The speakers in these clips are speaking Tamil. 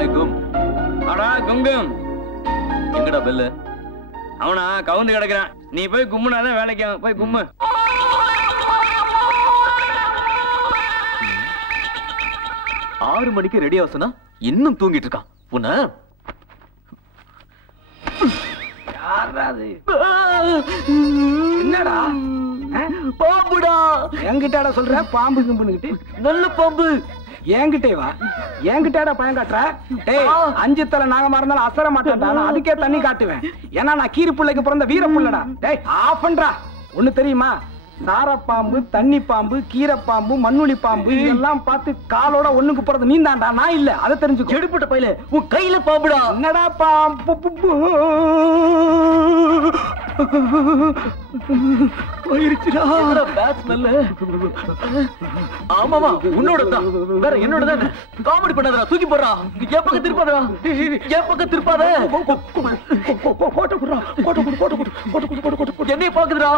ஹாய் கும். அடா குங்கும். எங்கடா பெல்லு? அவனா கவுந்து கிடக்குறான். நீ போய் கும்முனாதான் வேலைக்கு போய் கும்மு. 6 மணிக்கு ரெடி ஆக சொன்னா இன்னும் தூங்கிட்டு இருக்கான். உன்ன என்னடா பாம்புடா. என்கிட்டடா சொல்ற பாம்பு கும்புன்னுகிட்டு? நல்ல பாம்பு. என்கிட்டே வா. என்கிட்டடா பயம் காட்டுற? டேய் 5 தலை நாகமா இருந்தாலும் அசர மாட்டேன்டா. நான் அதுக்கே தண்ணி காட்டுவேன். ஏன்னா நான் கீரி புள்ளைக்கு பிறந்த வீர புள்ளடா. டேய் ஆஃப் பண்றா. ஒண்ணு தெரியுமா? சாரப்பாம்பு, தண்ணி பாம்பு, கீரைப்பாம்பு, மண்ணுளி பாம்பு இதெல்லாம் பார்த்து காலோட ஒண்ணுக்கு போறது நீ தான்டா, நான் இல்ல. அதை தெரிஞ்சுக்கோ. எடுப்பட்ட பையில உன் கையில பாம்புடா. என்னடா பாம்பு? போயிருச்சுடா. Bad smell. ஆமாமா உன்னோட தான். வேற என்னோட தான். காமெடி பண்ணாதடா. தூக்கி போடுறா. என் பக்கம் திருப்பாதடா. என் பக்கம் திருப்பாத. கோட்டை குடுறா. கோட்டை குடு, கோட்டை குடு, கோட்டை குடு, கோட்டை குடு. என்னைய பாக்குதுடா.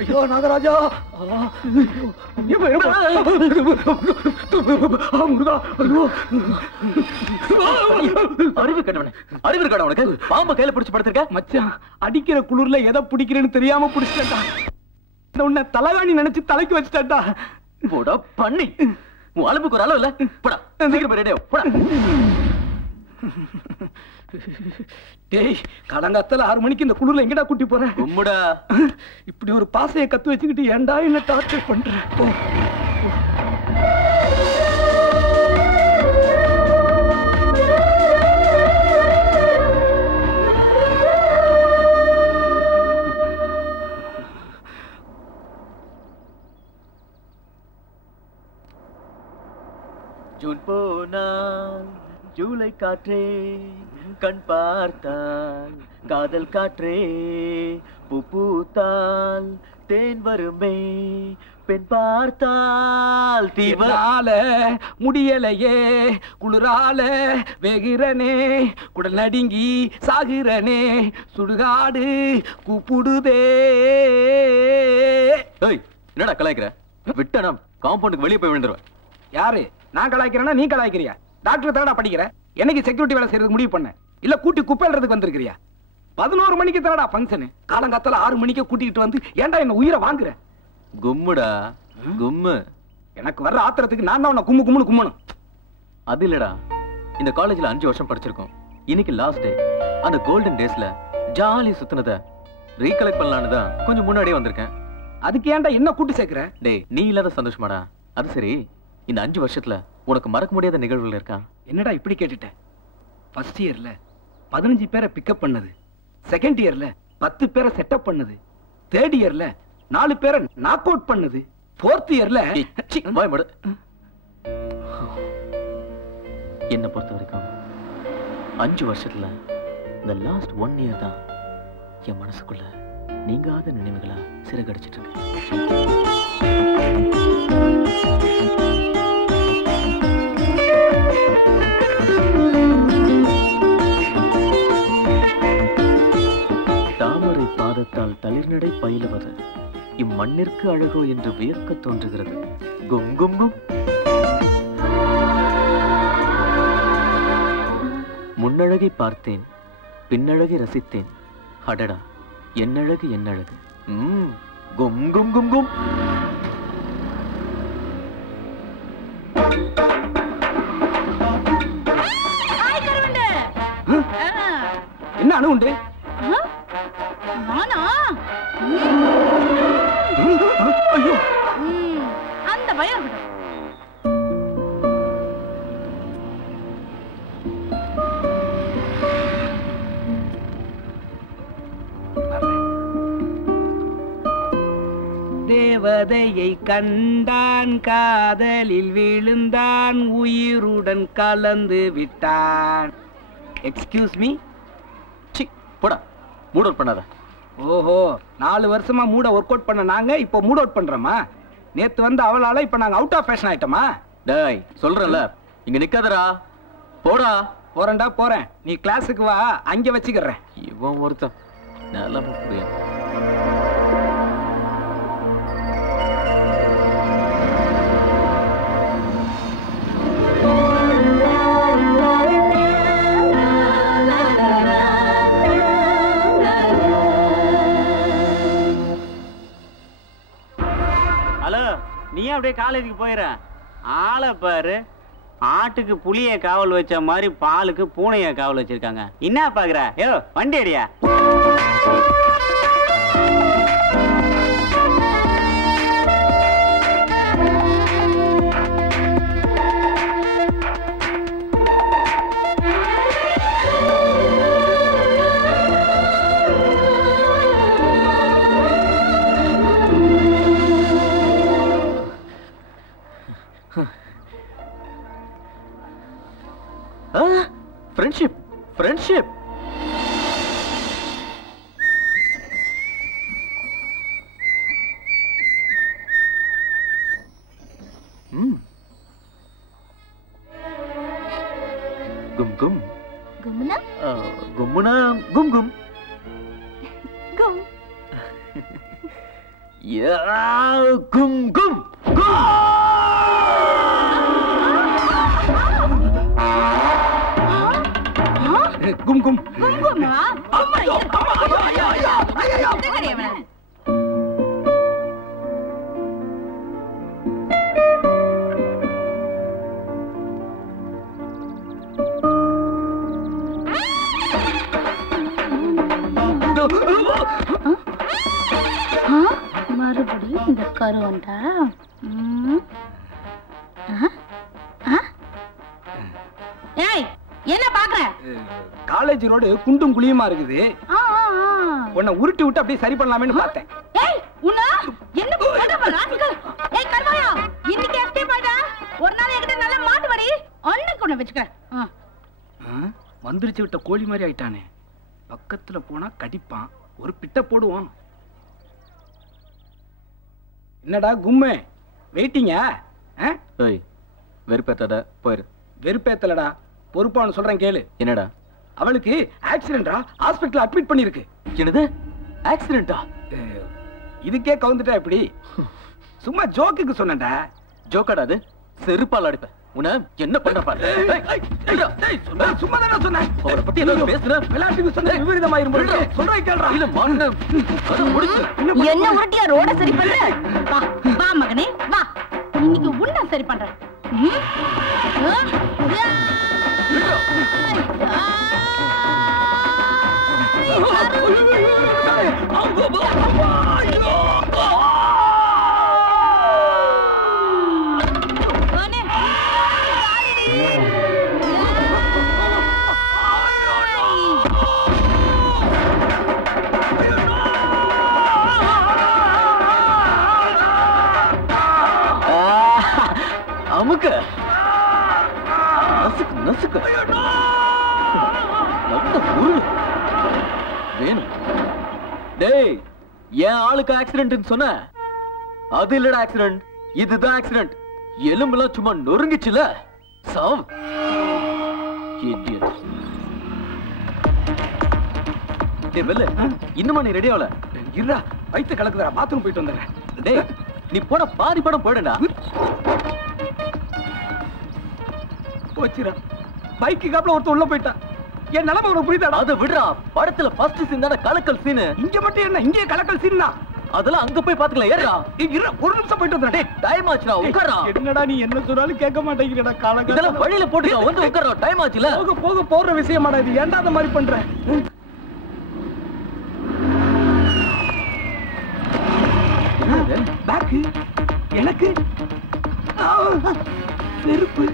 ஐயோ நாகராஜா. அறிவு கட்டவனே. அறிவு இருக்கா உனக்கு? பாம்பை கையில பிடிச்சு படுத்திருக்க. மச்சான் அடிக்கிற குளிர்ல எதை பிடிக்கிறேன்னு தெரியாம பிடிச்சிட்டா. உன்னை தலகாணி நினைச்சு தலைக்கு வச்சுட்டா. போடா பண்ணி. உன் அலுப்புக்கு ஒரு அளவு இல்ல. போடா சீக்கிரம் ரெடியா போடா. டேய் கடங்காத்தால 6 மணிக்கு இந்த குளிர்ல எங்கடா கூட்டி போற? உம்முடா. இப்படி ஒரு பாசையை கத்து வச்சுக்கிட்டு ஏன்டா என்ன டார்ச்சர் பண்ற? ஜூன் போனால் ஜூலை காற்றே கண் பார்த்தால் காதல் காற்றே பூ பூத்தால் தேன் வருமே பெண் பார்த்தால் தீவரால முடியலையே குளிரால வெகுறனே குடல் நடுங்கி சாகுறனே சுடுகாடு கூப்பிடுதே. என்னடா கலாய்க்கிற? விட்டனா காம்பவுண்டுக்கு வெளியே போய் விழுந்துருவேன். யாரு நான் கலாய்க்கிறேன்னா நீ கலாய்க்கிறியா? டாக்டர் தானடா படிக்கிற. எனக்கு செக்யூரிட்டி வேலை செய்யறது முடிவு பண்ண இல்ல கூட்டி குப்பைறதுக்கு வந்திருக்கிறியா? 11 மணிக்கு தானடா ஃபங்க்ஷன். காலங்காத்தால 6 மணிக்கு கூட்டிட்டு வந்து ஏன்டா என்ன உயிரை வாங்குற? கும்முடா கும்மு. எனக்கு வர்ற ஆத்திரத்துக்கு நான் தான் உன்னை கும்மு கும்முன்னு கும்மணும். அது இல்லடா. இந்த காலேஜ்ல 5 வருஷம் படிச்சிருக்கோம். இன்னைக்கு லாஸ்ட் டே. அந்த கோல்டன் டேஸ்ல ஜாலி சுத்தினத ரீகலெக்ட் பண்ணலான்னு தான் கொஞ்சம் முன்னாடியே வந்திருக்கேன். அதுக்கு ஏன்டா என்ன கூட்டி சேர்க்கிற? டேய் நீ இல்லாத சந்தோஷமாடா. அது சரி, இந்த 5 வருஷத்துல உனக்கு மறக்க முடியாத நிகழ்வுகள் இருக்கா? என்னடா இப்படி கேட்டுட்ட? ஃபர்ஸ்ட் இயர்ல 15 பேரை பிக்கப் பண்ணது, செகண்ட் இயர்ல 10 பேரை செட்டப் பண்ணது, தேர்ட் இயர்ல 4 பேரை நாக் அவுட் பண்ணது, ஃபோர்த் இயர்ல என்ன பொறுத்த வரைக்கும் 5 வருஷத்துல இந்த லாஸ்ட் 1 இயர் தான் என் மனசுக்குள்ள நீங்காத நினைவுகளா சிறகடிச்சிட்டு இருக்கு. தாமரை பாதத்தால் தளிர்நடை பயிலுவது இம்மண்ணிற்கு அழகோ என்று வியக்க தோன்றுகிறது. கும் கும் கும். முன்னழகை பார்த்தேன், பின்னழகை ரசித்தேன். அடடா என்னழகு என்னழகு. கும் கும் கும் கும். என்ன அணு உண்டு? ஐயோ அந்த பயம். தேவதையை கண்டான், காதலில் விழுந்தான், உயிருடன் கலந்து விட்டான். Excuse me. போடா மூட் அவுட் பண்ணாத. ஓஹோ 4 வருஷமா மூட ஒர்க் அவுட் பண்ண நாங்க இப்போ மூட் அவுட் பண்றோமா? நேத்து வந்து அவளால இப்ப நாங்க அவுட் ஆஃப் ஃபேஷன் ஆயிட்டோமா? டேய் சொல்றேன்ல இங்க நிக்காதடா. போடா. போறேன்டா போறேன். நீ கிளாஸுக்கு வா, அங்க வச்சுக்கிறேன். இவன் ஒருத்தன் நல்லா புரியும். அப்படியே காலேஜுக்கு போயிடுறேன். ஆளை பாரு, ஆட்டுக்கு புளிய காவல் வச்ச மாதிரி பாலுக்கு பூனைய காவல் வச்சிருக்காங்க. என்ன பாக்குற? ஏ வண்டி அடியா. Friendship friendship. கும் கும் கும்னா கும்முனா கும் கும் கும். கும் கும் கும் கும் கும்குமா மறுபடியும் இந்த கருவண்டா. ஏய் என்ன பாக்குற? காலேஜ் ரோடு குண்டும் குழியுமா இருக்குது. உன்னை உருட்டி விட்டு அப்படியே சரி பண்ணலாமேன்னு பார்த்தேன். ஏய் உன்ன என்ன போட வராங்க? ஏய் கர்மாயா இன்னைக்கு எஸ்கேப் ஆயிடா. ஒரு நாள் என்கிட்ட நல்ல மாட்டு வடி அன்னைக்கு உன்னை வெச்சுக்க. மந்திரிச்சு விட்ட கோழி மாதிரி ஆயிட்டானே. பக்கத்துல போனா கடிப்பான். ஒரு பிட்ட போடுவான். என்னடா கும்மே வெயிட்டிங்க? ஏய் வெறுப்பேத்தாத போயிரு. வெறுப்பேத்தலடா, பொறுப்பானு சொல்றேன் கேளு. என்னடா? அவளுக்கு ஆக்சிடென்டா, ஹாஸ்பிடல்ல அட்மிட் பண்ணிருக்கு. என்னது ஆக்சிடென்ட்டா? இதுக்கே கவுந்துட்டா எப்படி? சும்மா ஜோக்குக்கு சொன்னேன்டா. ஜோக்காடா அது? செருப்பால் அடிப்பேன். உன்னை என்ன பண்ண பாரு. சும்மா தானே சொன்னேன். அவரை பத்தி ஏதாவது பேசுற? விளையாட்டுக்கு சொன்ன விபரீதமா இரும்பு. சொல்றேன் கேளுடா. இல்ல மான்னு முடிச்சு. என்ன உருட்டியா ரோட சரி பண்ற? வா வா மகனே வா. இன்னைக்கு உன்னை சரி பண்றேன். அமுக்கு நசுக்கு நசுக்கு வேணும். டேய் என் ஆளுக்கு ஆக்சிடென்ட் சொன்ன, அது இல்லடா ஆக்சிடென்ட், இதுதான் ஆக்சிடென்ட். எலும்பெல்லாம் சும்மா நொறுங்கிச்சுல. Zhao idiot. டேய் வெல்ல இன்னுமா நீ ரெடி ஆகல? இருடா வயித்து கலக்குதுடா, பாத்ரூம் போயிட்டு வந்துடுறேன். டேய் நீ போன பாதி படம் போயிடா. போச்சுடா, பைக்கு காப்புல ஒருத்தர் உள்ள போயிட்டான். என் நிலைமை உனக்கு புரியுதாடா? அதை விடுறா, படத்துல ஃபர்ஸ்ட் சீன் தான கலக்கல் சீன். இங்க மட்டும் என்ன, இங்கே கலக்கல் சீன் தான். அதெல்லாம் அங்க போய் பாத்துக்கலாம். ஏறா இருடா, ஒரு நிமிஷம் போயிட்டு வந்துடுறேன். டேய் டைம் ஆச்சுடா, உட்கார்றா. என்னடா நீ என்ன சொன்னாலும் கேட்க மாட்டேங்கிறடா. காலங்க இதெல்லாம் வழியில போட்டுக்கலாம், வந்து உட்கார்றா. டைம் ஆச்சுல. போக போக போற விஷயமாடா இது. ஏன்டா அந்த மாதிரி பண்ற? பேக் எனக்கு செருப்பு,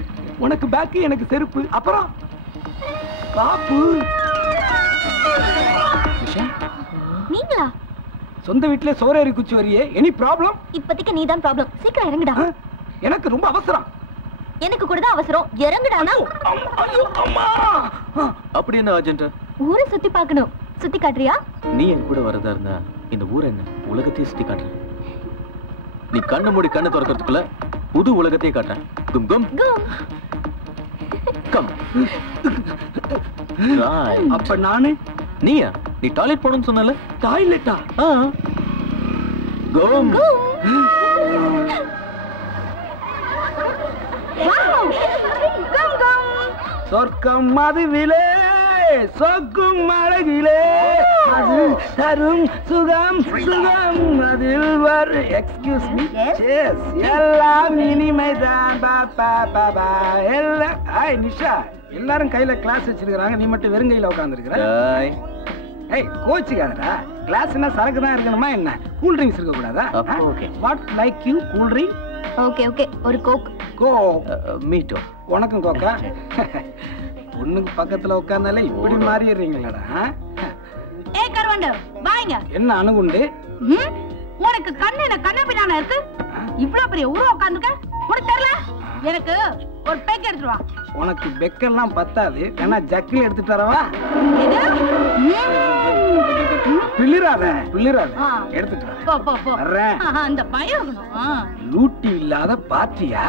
உனக்கு பேக் எனக்கு செருப்பு, அப்புறம் காப்பு. நீங்களா? சொந்த வீட்டுல சோரேறி குச்சி வரியே. Any problem? இப்போதைக்கு நீதான் ப்ராப்ளம். சீக்கிரம் இறங்குடா. எனக்கு ரொம்ப அவசரம். எனக்கு கூட தான் அவசரம். இறங்குடானா? அப்படி என்ன அர்ஜென்ட்? ஊரை சுத்தி பார்க்கணும். சுத்தி காட்டுறியா? நீ என் கூட வரதா இருந்தா இந்த ஊர் என்ன உலகத்தையே சுத்தி காட்டுறேன். நீ கண்ணு மூடி கண்ணு திறக்கிறதுக்குள்ள புது உலகத்தையே காட்டுறேன். கும் கும் கம். அப்ப நானு நீயா? நீ டாய்லெட் போகணும்னு சொன்னல. டாய்லெட்டா? கும் சொர்க்கம் மதுவிலே சொக்கும் அழகிலே அது தரும் சுகம் சுகம் அதில் வரு எக்ஸ்கியூஸ் மீ எல்லாம் இனிமைதான் பாப்பா பாபா எல்லாம் ஹாய் நிஷா எல்லாரும் கையில கிளாஸ் வச்சிருக்காங்க நீ மட்டும் வெறும் கையில உட்கார்ந்துருக்கிற ஏய் கோச்சுக்காதடா கிளாஸ்னா சரக்கு தான் இருக்கணுமா என்ன கூல் ட்ரிங்க்ஸ் இருக்க கூடாதா okay what like you cool drink okay okay ஒரு கோக் மீட்டோ உனக்கும் கோக்கா பொண்ணுக்கு பக்கத்துல உட்கார்ந்தாலே இப்படி மாறிடுறீங்களடா ஏய் கருவாண்டு வாங்க என்ன அணுகுண்டு உனக்கு கண்ணு என்ன கண்ண பின்னான இருக்கு இவ்வளவு பெரிய ஊர உட்கார்ந்துக்க உனக்கு தெரியல எனக்கு ஒரு பேக் எடுத்துட்டு வா உனக்கு பெக்கெல்லாம் பத்தாது ஏன்னா ஜக்கில் எடுத்துட்டு வரவா பிள்ளிராத எடுத்துட்டு போ போ போ வர்றேன் அந்த பயம் லூட்டி இல்லாத பாத்தியா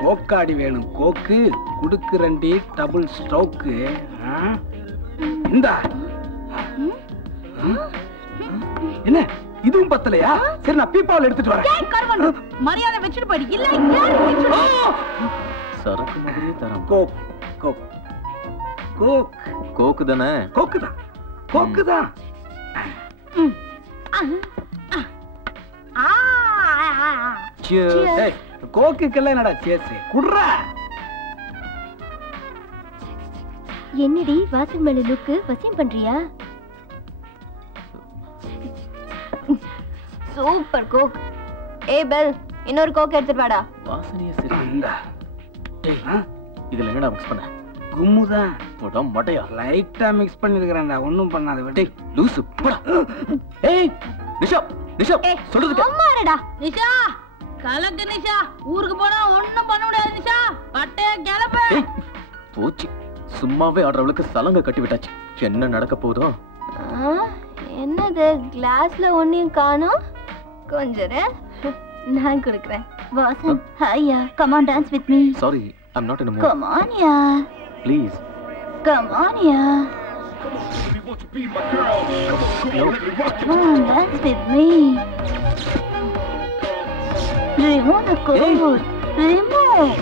கோக்காடி வேணும் கோக்கு குடுக்குறண்டி டபுள் ஸ்ட்ரோக்கு இந்தா என்ன இதுவும் பத்தலையா சரி நான் பீப்பாவில் எடுத்துட்டு வரேன் மரியாதை வச்சுட்டு போயிடு இல்ல சரக்கு மாதிரியே தரம் கோக் கோக் கோக் கோக்கு தானே கோக்குதான் கோக்குதான் கோக்குக்கெல்லாம் என்னடா சேஸ் குடுறா என்னடி வாசல் மேல லுக்கு வசியம் பண்றியா சூப்பர் கோக் ஏய் பெல் இன்னொரு கோக் எடுத்துட்டு வாடா வாசனையே சரியில்லை டேய் இதுல என்னடா மிக்ஸ் பண்ண கும்முதான் போடா மடையா லைட்டா மிக்ஸ் பண்ணிருக்கறேன்டா ஒண்ணும் பண்ணாத டேய் லூசு போடா ஏய் நிஷா நிஷா சொல்றது அம்மாடா நிஷா கலக்கு நிஷா ஊருக்கு போனா ஒண்ணும் பண்ண முடியாது நிஷா பட்டைய கிளப்பு ஏய் போச்சு சும்மாவே ஆடுறவளுக்கு சலங்க கட்டி விட்டாச்சு என்ன நடக்க போதோ என்னது கிளாஸ்ல ஒண்ணையும் காணோம் கொஞ்சம் நான் கொடுக்கிறேன் வாசன் ஹையா come on dance with me sorry I am not in a mood come on ya please come on ya dance with me remove the code remove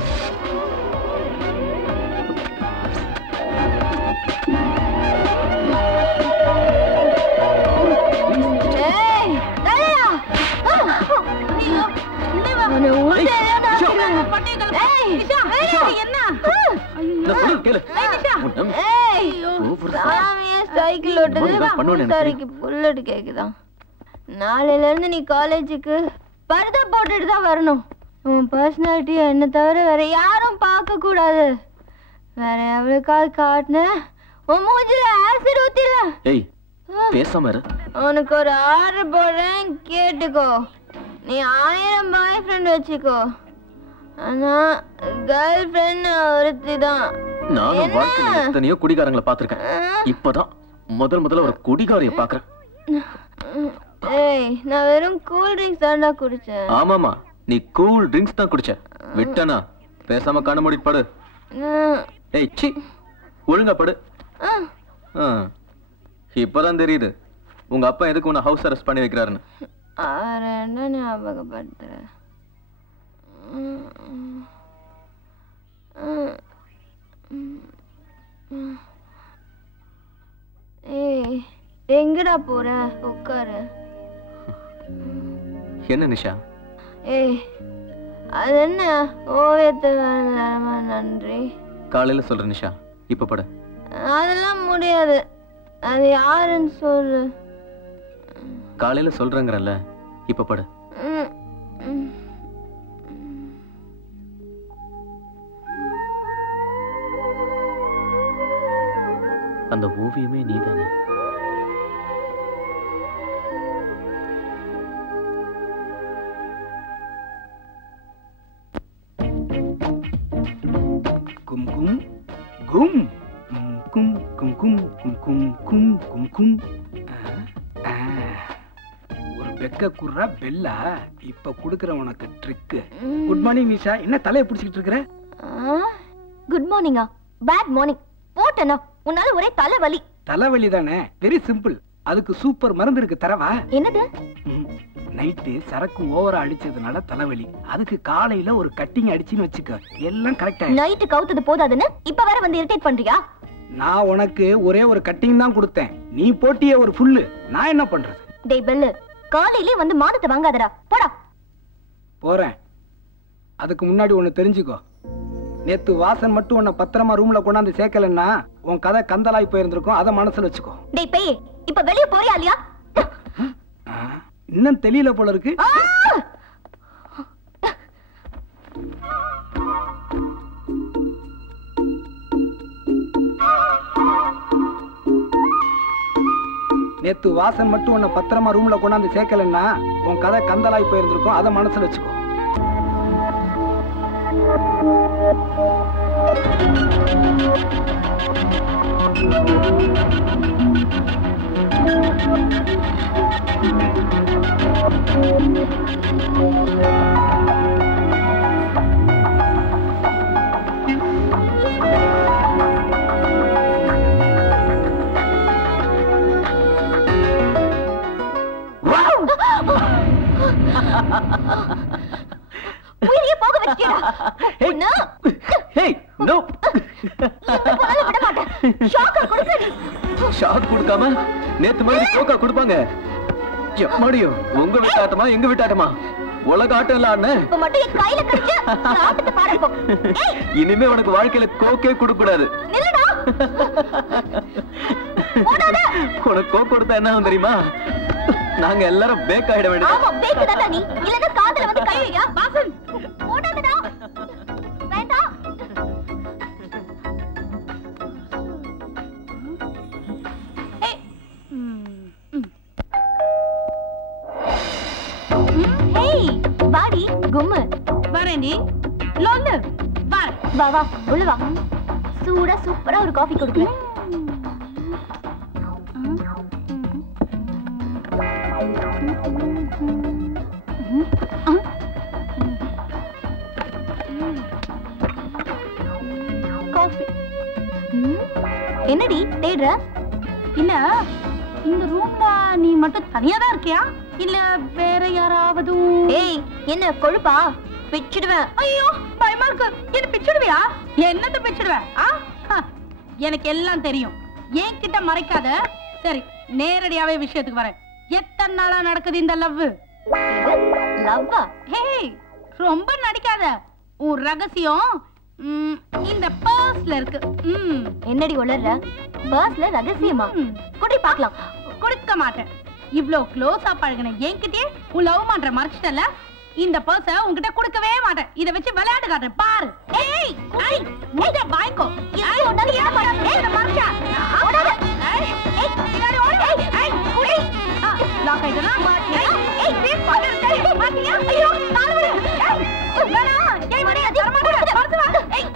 நாளையில இருந்து நீ காலேஜுக்கு பர்தா போட்டுட்டு தான் வரணும் உன் பர்சனாலிட்டியை என்ன தவிர வேற யாரும் பார்க்க கூடாது வேற எவ்வளவுக்காவது காட்டின உன் மூஞ்சில ஆசிட் ஊத்தில ஏய் பேசாம இரு உனக்கு ஒரு ஆர்டர் போடுறேன் கேட்டுக்கோ நீ 1000 பாய் ஃப்ரெண்ட் வச்சுக்கோ ஆனா கேர்ள் ஃப்ரெண்ட் ஒருத்தி தான் நானும் வாழ்க்கையில எத்தனையோ குடிகாரங்களை பார்த்திருக்கேன் இப்பதான் முதல்ல ஒரு குடிகாரிய பாக்குறேன் ஏய் நான் வெறும் கூல் ட்ரிங்க்ஸ் தான்டா குடிச்சேன் ஆமாமா நீ கூல் ட்ரிங்க்ஸ் தான் குடிச்ச விட்டனா பேசாம கண்ண மூடிட்டு படு ஏய் சி ஒழுங்கா படு இப்பதான் தெரியுது உங்க அப்பா எதுக்கு உன்னை ஹவுஸ் அரெஸ்ட் பண்ணி வைக்கிறாருன்னு என்ன ஞாபகப்படுத்துற ஏய் எங்கடா போற உட்காரு என்ன நிஷா ஏய் அது என்ன ஓவியத்தை நன்றி காலையில சொல்ற நிஷா இப்ப படு அதெல்லாம் முடியாது அது யாருன்னு சொல்லு காலையில சொல்றேங்கறல்ல இப்ப படு அந்த ஓவியமே நீதானே கும் கும் கும் கும் கும் கும் கும் கும் கும் கும் ஒரு பெக்க குர்ரா பெல்லா இப்ப குடுக்குற உனக்கு ட்ரிக் குட் மார்னிங் நிஷா என்ன தலையை பிடிச்சிட்டு இருக்கற குட் மார்னிங்கா பேட் மார்னிங் போட்டேனா உன்னால ஒரே தலைவலி தலைவலி தானே வெரி சிம்பிள் அதுக்கு சூப்பர் மருந்து இருக்கு தரவா என்னது நைட்டு சரக்கு ஓவரா அடிச்சதுனால தலைவலி அதுக்கு காலையில ஒரு கட்டிங் அடிச்சின்னு வச்சுக்க எல்லாம் கரெக்ட் ஆயிடும் நைட்டு கவுத்தது போதாதுன்னு இப்ப வேற வந்து இரிட்டேட் பண்றியா நான் உனக்கு ஒரே ஒரு கட்டிங் தான் கொடுத்தேன், நீ போட்டியே ஒரு ஃபுல்லு. நான் என்ன பண்றது? டேய் பெல்லு, காலையிலே வந்து மானத்தை வாங்காதடா, போடா. போறேன். அதுக்கு முன்னாடி ஒண்ணு தெரிஞ்சுக்கோ. நேத்து வாசன் மட்டும் உன்னை பத்திரமா ரூம்ல கொண்டாந்து சேர்க்கலன்னா உன் கதை கந்தலாய் போயிருந்திருக்கும். அதை மனசுல வச்சுக்கோ. டேய் பேய், இப்ப வெளிய போறியா இல்லையா? இன்னும் தெரியல போல இருக்கு. நேத்து வாசன் மட்டும் உன்னை பத்திரமா ரூம்ல கொண்டாந்து சேர்க்கலன்னா உன் கதை கந்தலாய் போயிருந்திருக்கும். அதை மனசுல வச்சுக்கோ. உயிரையே போக வச்சியா? நோ. Hey, no. இந்த போனால விட மாட்டேன். ஷாக் கொடுக்கடி. ஷாக் கொடுக்காம நேத்து மாதிரி தோக்கா கொடுப்பாங்க. எப்படியும் உங்க விட்டாட்டமா எங்க விட்டாட்டமா உலக ஆட்டம் இல்ல அண்ணன். இப்ப மட்டும் என் கையில கடிச்சு ஆட்டத்தை பாருப்போம். இனிமே உனக்கு வாழ்க்கையில கோக்கே கொடுக்க கூடாது. நில்லுடா. போடாத. உனக்கு கோக் கொடுத்தா என்ன ஆகும் தெரியுமா? நாங்க எல்லாரும் பேக் ஆயிட வேண்டியது. ஆமா, பேக் தானே நீ. இல்லன்னா காதுல வந்து கையா வாசன். போடாதடா. வேண்டாம். ஏய் வாடி கும்மு. வரேன்டி. லோலு வா வா வா உள்ள வா. சூடா சூப்பரா ஒரு காபி கொடுக்குறேன். காபி. என்னடி தேடுற? இல்ல இந்த ரூம்ல நீ மட்டும் தனியா தான் இருக்கியா இல்ல வேற யாராவது? ஏய் என்ன கொழுப்பா? பிச்சிடுவேன். ஐயோ பயமா இருக்கு. என்ன பிச்சிடுவியா? என்னத்த பிச்சிடுவேன்? எனக்கு எல்லாம் தெரியும். என்கிட்ட மறைக்காத. சரி நேரடியாவே விஷயத்துக்கு வரேன். எத்தனை நாளா நடக்குது இந்த லவ்? லவ்வா? ஹே ரொம்ப நடிக்காத. உன் ரகசியம் இந்த பர்ஸ்ல இருக்கு. என்னடி உளறற? பர்ஸ்ல ரகசியமா? குடி பார்க்கலாம். கொடுக்க மாட்டேன். இவ்ளோ க்ளோஸா பழகுன என்கிட்டயே உன் லவ் பண்ற மறைச்சிட்டல. இந்த பர்ஸ உன்கிட்ட கொடுக்கவே மாட்டேன். இத வச்சு விளையாட்டு காட்டுறேன் பாரு. ஏய் ஏய் நீங்க வாய்க்கோ. ஏய் ஒண்ணால என்ன பண்ண? ஏய் மர்ச்சா ஓடாத. ஏய் ஏய் பின்னாடி ஓடு. ஏய் குடி. லாக் ஆயிடுனா மாட்டியா? ஏய் சேஃப் பண்ணு. மாட்டியா? ஐயோ கால் விடு. ஏய் வேணா. ஏய் மணி அது வரமாட்டே. பர்ஸ் வாங்க. ஏய்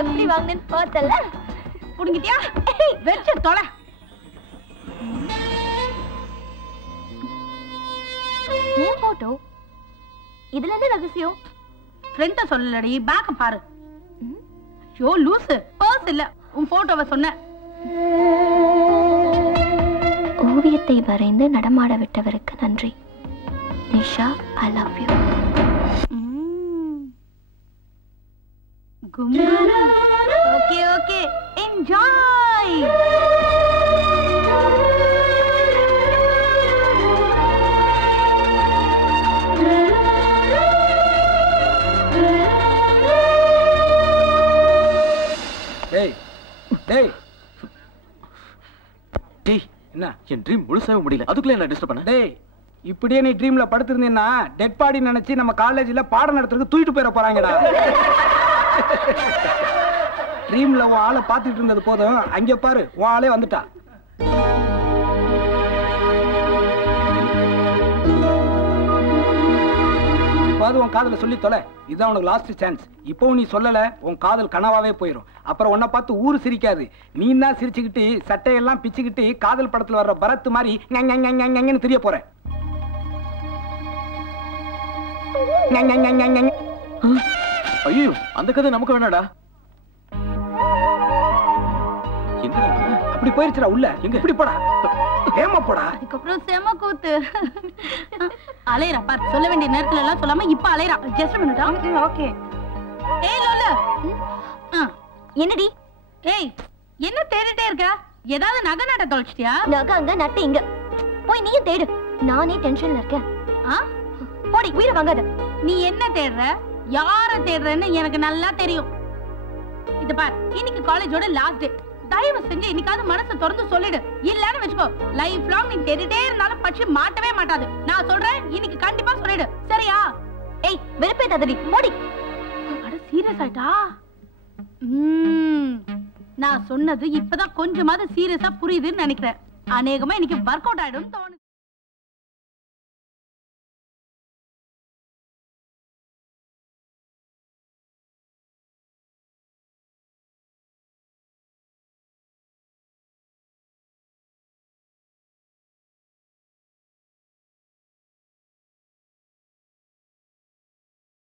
எப்படி வாங்குனேன்னு பார்த்தல? புடிங்கிட்டியா? ஏய் வெச்சு தொலை. ஏன் போட்டோ? இதுல என்ன ரகசியம்? ஃப்ரெண்ட சொல்லலடி, பேக்க பாரு. ஐயோ லூசு. பர்ஸ் இல்ல, உன் போட்டோவை சொன்ன. ஓவியத்தை வரைந்து நடமாட விட்டவருக்கு நன்றி. Nisha, I love you. Okay okay enjoy. டேய் டேய் டேய் என்ன என் ட்ரீம் முழுசாவே முடியல. அதுக்குள்ள என்ன டிஸ்டர்ப் பண்ண? டேய் இப்படியே நீ ட்ரீம்ல படுத்திருந்தீன்னா டெட் பாடி நினைச்சு நம்ம காலேஜ்ல பாடம் நடத்துறதுக்கு தூக்கிட்டு போயிட போறாங்கடா. ட்ரீம்ல உன் ஆளை பாத்துட்டு இருந்தது போதும், அங்க பாரு உன் ஆளே வந்துட்டா. இப்பாவது உன் காதல சொல்லி தொலை. இதுதான் உனக்கு லாஸ்ட் சான்ஸ். இப்பவும் நீ சொல்லல உன் காதல் கனவாவே போயிடும். அப்புறம் உன்னை பார்த்து ஊரு சிரிக்காது. நீ தான் சிரிச்சுக்கிட்டு சட்டையெல்லாம் பிச்சுக்கிட்டு காதல் படத்துல வர்ற பரத் மாதிரி ஞன்னு தெரிய போற. ஐயோ அந்த கதை நமக்கு வேணாடா. அப்படி போயிருச்சுடா உள்ள. எங்க இப்படி போடா, ஏமா போடா. அதுக்கப்புறம் செம கூத்து. அலையறா பார். சொல்ல வேண்டிய நேரத்துல எல்லாம் சொல்லாம இப்ப அலையறா. Just minute. ஓகே. ஏய் லோல. என்னடி? ஏய் என்ன தேடிட்டே இருக்க? ஏதாவது நகை நட்ட தொலைச்சிட்டியா? நகை அங்க நட்டு இங்க. போய் நீயும் தேடு. நானே டென்ஷன்ல இருக்கேன். போடி உயிரை வாங்காத. நீ என்ன தேடுற, யார தேடுறன்னு எனக்கு நல்லா தெரியும். இது பார், இன்னைக்கு காலேஜோட லாஸ்ட் டே. தயவு செஞ்சு இன்னைக்காவது மனசை திறந்து சொல்லிடு. இல்லன்னு வெச்சுக்கோ, லைஃப் லாங் நீ தேடிட்டே இருந்தாலும் பட்சி மாட்டவே மாட்டாது. நான் சொல்றேன், இன்னைக்கு கண்டிப்பா சொல்லிடு, சரியா? ஏய் வெறுப்பே ததடி, போடி. அட சீரியஸ் ஆயிட்டா? நான் சொன்னது இப்பதான் கொஞ்சமாவது சீரியஸா புரியுதுன்னு நினைக்கிறேன். அநேகமா இன்னைக்கு ஒர்க் அவுட் ஆயிடும்னு தோணுது.